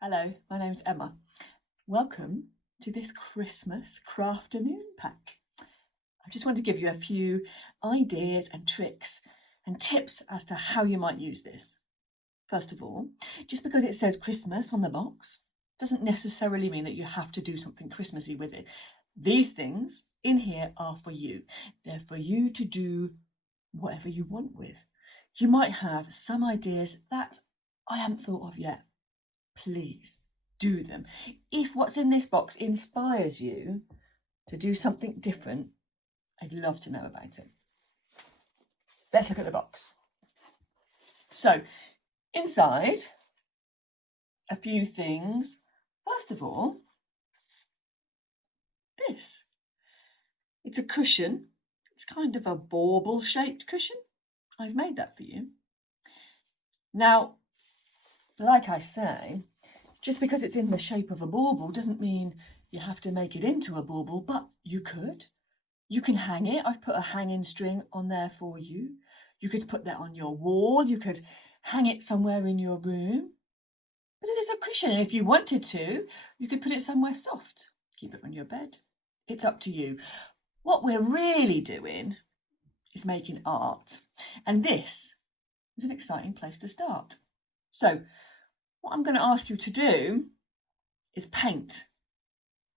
Hello, my name's Emma. Welcome to this Christmas Crafternoon Pack. I just want to give you a few ideas and tricks and tips as to how you might use this. First of all, just because it says Christmas on the box doesn't necessarily mean that you have to do something Christmassy with it. These things in here are for you. They're for you to do whatever you want with. You might have some ideas that I haven't thought of yet. Please do them. If what's in this box inspires you to do something different, I'd love to know about it. Let's look at the box. So, inside, a few things. First of all, this. It's a cushion. It's kind of a bauble-shaped cushion. I've made that for you. Now, like I say, just because it's in the shape of a bauble doesn't mean you have to make it into a bauble, but you could. You can hang it. I've put a hanging string on there for you. You could put that on your wall. You could hang it somewhere in your room. But it is a cushion, and if you wanted to, you could put it somewhere soft. Keep it on your bed. It's up to you. What we're really doing is making art, and this is an exciting place to start. So, what I'm going to ask you to do is paint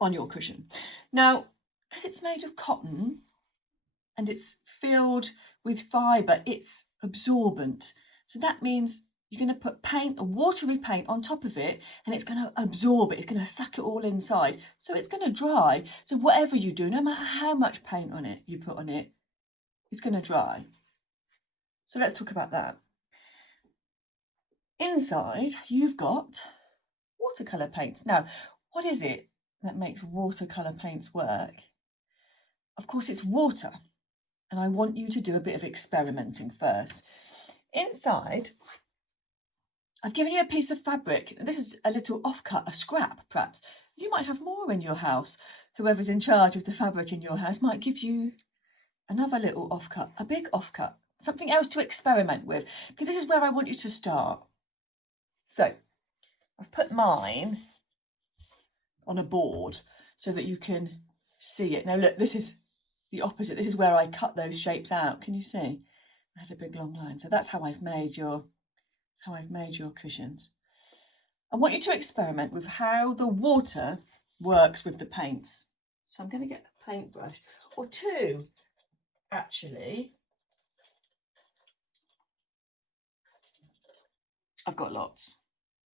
on your cushion. Now, because it's made of cotton and it's filled with fibre, it's absorbent. So that means you're going to put paint, a watery paint on top of it, and it's going to absorb it. It's going to suck it all inside. So it's going to dry. So whatever you do, no matter how much paint on it you put on it, it's going to dry. So let's talk about that. Inside, you've got watercolour paints. Now, what is it that makes watercolour paints work? Of course, it's water. And I want you to do a bit of experimenting first. Inside, I've given you a piece of fabric. This is a little offcut, a scrap, perhaps. You might have more in your house. Whoever's in charge of the fabric in your house might give you another little offcut, a big offcut, something else to experiment with, because this is where I want you to start. So, I've put mine on a board so that you can see it. Now look, this is the opposite. This is where I cut those shapes out. Can you see? I had a big long line. So that's how I've made your cushions. I want you to experiment with how the water works with the paints. So I'm going to get a paintbrush, or two, actually. I've got lots.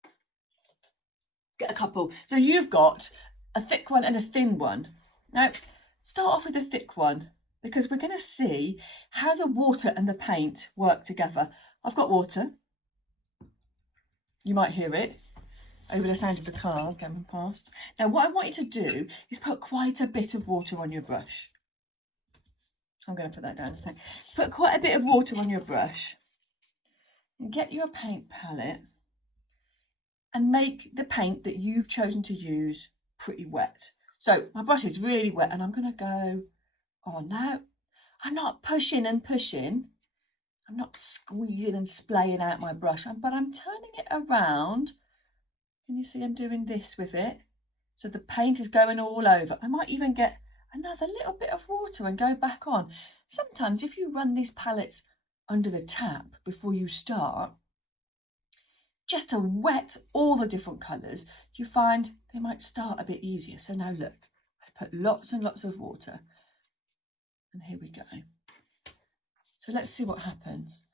Let's get a couple. So you've got a thick one and a thin one. Now, start off with the thick one, because we're going to see how the water and the paint work together. I've got water. You might hear it over the sound of the cars going past. Now, what I want you to do is put quite a bit of water on your brush. I'm going to put that down a sec. Put quite a bit of water on your brush. And get your paint palette and make the paint that you've chosen to use pretty wet. So my brush is really wet, and I'm going to go on now. I'm not pushing and pushing. I'm not squeezing and splaying out my brush, but I'm turning it around. Can you see I'm doing this with it? So the paint is going all over. I might even get another little bit of water and go back on. Sometimes if you run these palettes under the tap before you start, just to wet all the different colours, you find they might start a bit easier. So now look, I've put lots and lots of water. And here we go. So let's see what happens.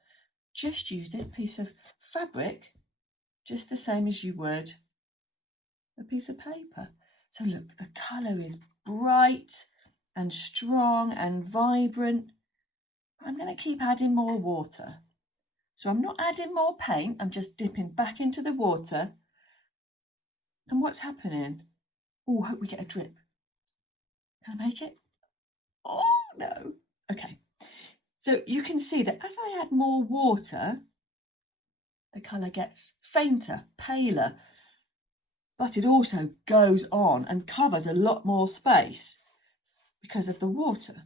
Just use this piece of fabric just the same as you would a piece of paper. So look, the colour is bright and strong and vibrant. I'm going to keep adding more water. So I'm not adding more paint, I'm just dipping back into the water. And what's happening? Oh, I hope we get a drip. Can I make it? Oh, no. Okay. So you can see that as I add more water, the colour gets fainter, paler, but it also goes on and covers a lot more space because of the water.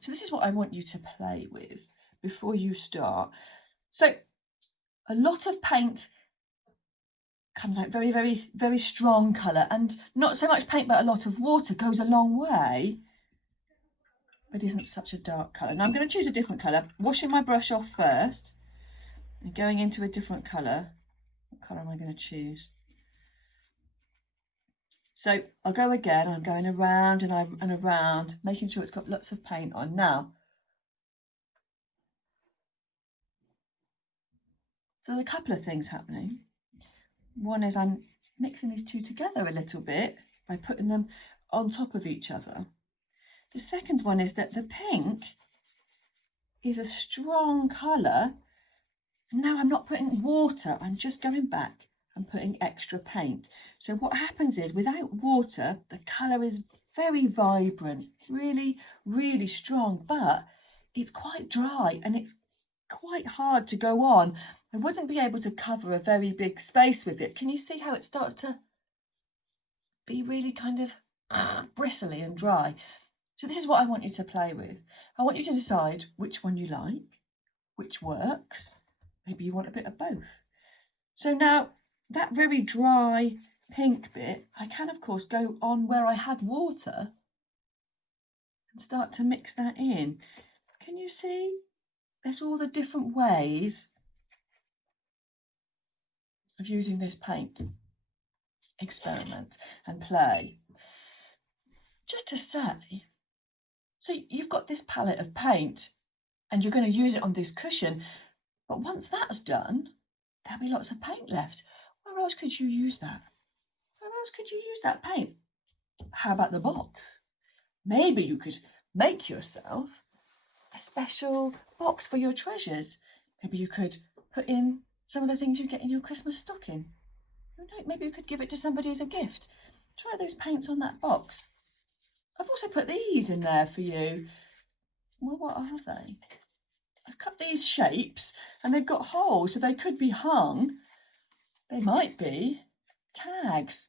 So this is what I want you to play with before you start. So a lot of paint comes out very, very, very strong colour, and not so much paint but a lot of water goes a long way, but isn't such a dark colour. Now I'm going to choose a different colour, washing my brush off first and going into a different colour. What colour am I going to choose? So I'll go again. I'm going around and around, making sure it's got lots of paint on. Now, so there's a couple of things happening. One is I'm mixing these two together a little bit by putting them on top of each other. The second one is that the pink is a strong colour. Now I'm not putting water, I'm just going back and putting extra paint. So what happens is, without water, the colour is very vibrant, really, really strong, but it's quite dry and it's quite hard to go on. I wouldn't be able to cover a very big space with it. Can you see how it starts to be really kind of bristly and dry? So this is what I want you to play with. I want you to decide which one you like, which works. Maybe you want a bit of both. So now that very dry pink bit, I can of course go on where I had water and start to mix that in. Can you see? There's all the different ways of using this paint. Experiment and play. Just to say, so you've got this palette of paint and you're going to use it on this cushion, but once that's done, there'll be lots of paint left. Where else could you use that? Where else could you use that paint? How about the box? Maybe you could make yourself a special box for your treasures. Maybe you could put in some of the things you get in your Christmas stocking. Maybe you could give it to somebody as a gift. Try those paints on that box. I've also put these in there for you. Well, what are they? I've cut these shapes and they've got holes, so they could be hung. They might be tags.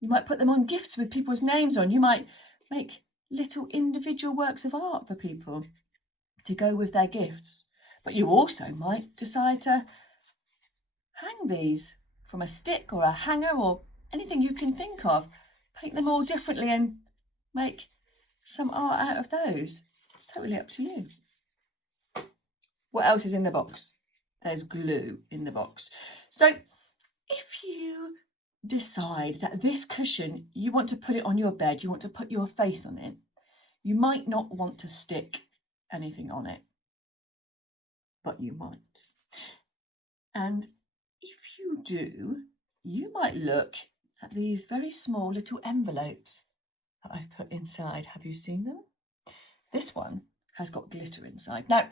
You might put them on gifts with people's names on. You might make little individual works of art for people to go with their gifts. But you also might decide to hang these from a stick or a hanger or anything you can think of. Paint them all differently and make some art out of those. It's totally up to you. What else is in the box? There's glue in the box. So if you decide that this cushion, you want to put it on your bed, you want to put your face on it, you might not want to stick anything on it, but you might. And if you do, you might look at these very small little envelopes that I've put inside. Have you seen them? This one has got glitter inside. Now,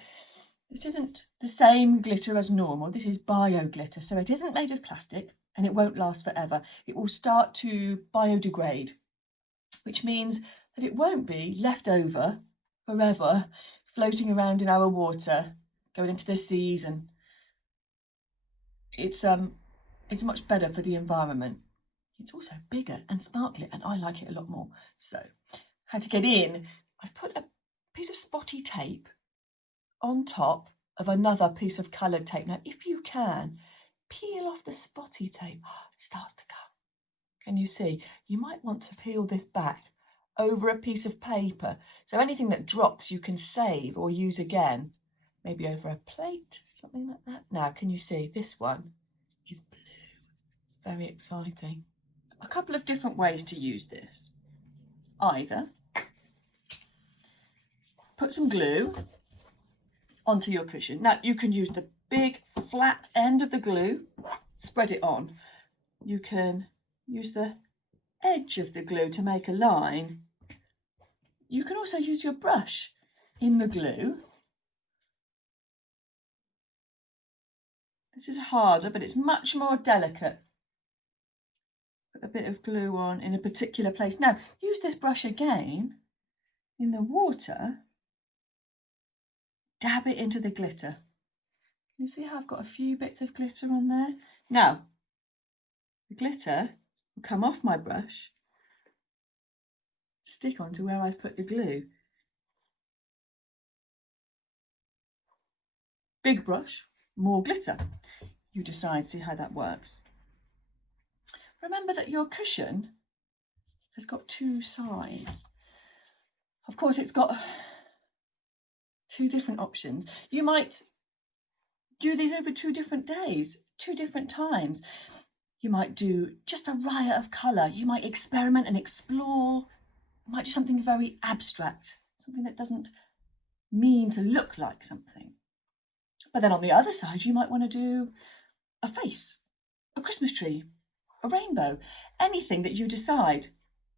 this isn't the same glitter as normal. This is bio glitter, so it isn't made of plastic and it won't last forever. It will start to biodegrade, which means that it won't be left over forever, floating around in our water, going into the seas, and it's much better for the environment. It's also bigger and sparkly, and I like it a lot more. So, how to get in? I've put a piece of spotty tape on top of another piece of coloured tape. Now, if you can, peel off the spotty tape. It starts to come. Can you see? You might want to peel this back over a piece of paper, so anything that drops you can save or use again. Maybe over a plate, something like that. Now, can you see? This one is blue. It's very exciting. A couple of different ways to use this. Either put some glue onto your cushion. Now, you can use the big flat end of the glue, spread it on. You can use the edge of the glue to make a line. You can also use your brush in the glue. This is harder, but it's much more delicate. Put a bit of glue on in a particular place. Now, use this brush again in the water. Dab it into the glitter. You see how I've got a few bits of glitter on there? Now, the glitter will come off my brush, stick onto where I've put the glue. Big brush, more glitter. You decide, see how that works. remember that your cushion has got two sides. Of course, it's got two different options. You might do these over 2 different days, 2 different times. You might do just a riot of colour. You might experiment and explore. You might do something very abstract, something that doesn't mean to look like something. But then on the other side, you might want to do a face, a Christmas tree, a rainbow, anything that you decide.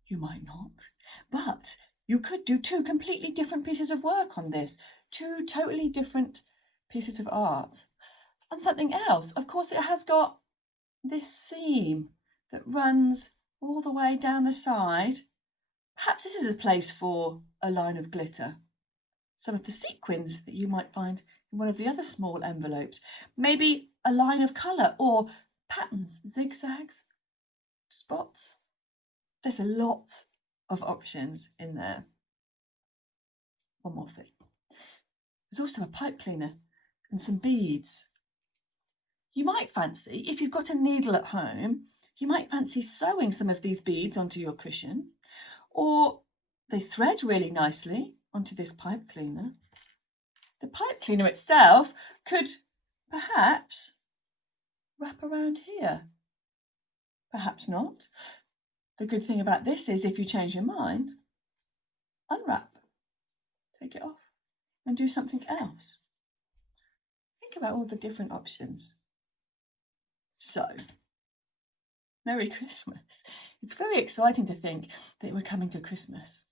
You might not, but you could do 2 completely different pieces of work on this, 2 totally different pieces of art. And something else, of course, it has got this seam that runs all the way down the side. Perhaps this is a place for a line of glitter. Some of the sequins that you might find in one of the other small envelopes. Maybe a line of colour or patterns, zigzags, spots. There's a lot of options in there. One more thing. There's also a pipe cleaner and some beads. You might fancy, if you've got a needle at home, you might fancy sewing some of these beads onto your cushion, or they thread really nicely onto this pipe cleaner. The pipe cleaner itself could perhaps wrap around here. Perhaps not. The good thing about this is if you change your mind, unwrap, take it off and do something else. Think about all the different options. So, Merry Christmas. It's very exciting to think that we're coming to Christmas.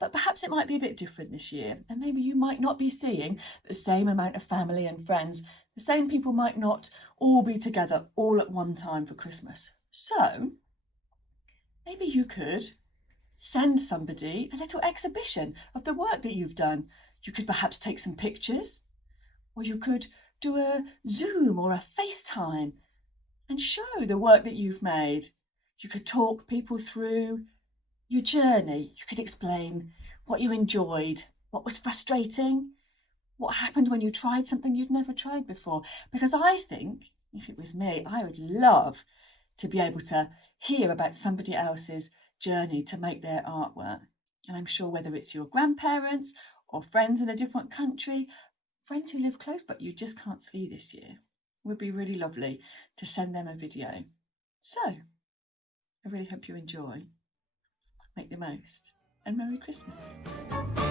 But perhaps it might be a bit different this year, and maybe you might not be seeing the same amount of family and friends. The same people might not all be together all at one time for Christmas. So, maybe you could send somebody a little exhibition of the work that you've done. You could perhaps take some pictures, or you could do a Zoom or a FaceTime and show the work that you've made. You could talk people through your journey. You could explain what you enjoyed, what was frustrating, what happened when you tried something you'd never tried before. Because I think, if it was me, I would love to be able to hear about somebody else's journey to make their artwork. And I'm sure whether it's your grandparents or friends in a different country, friends who live close but you just can't see this year, it would be really lovely to send them a video. So, I really hope you enjoy. Make the most, and Merry Christmas.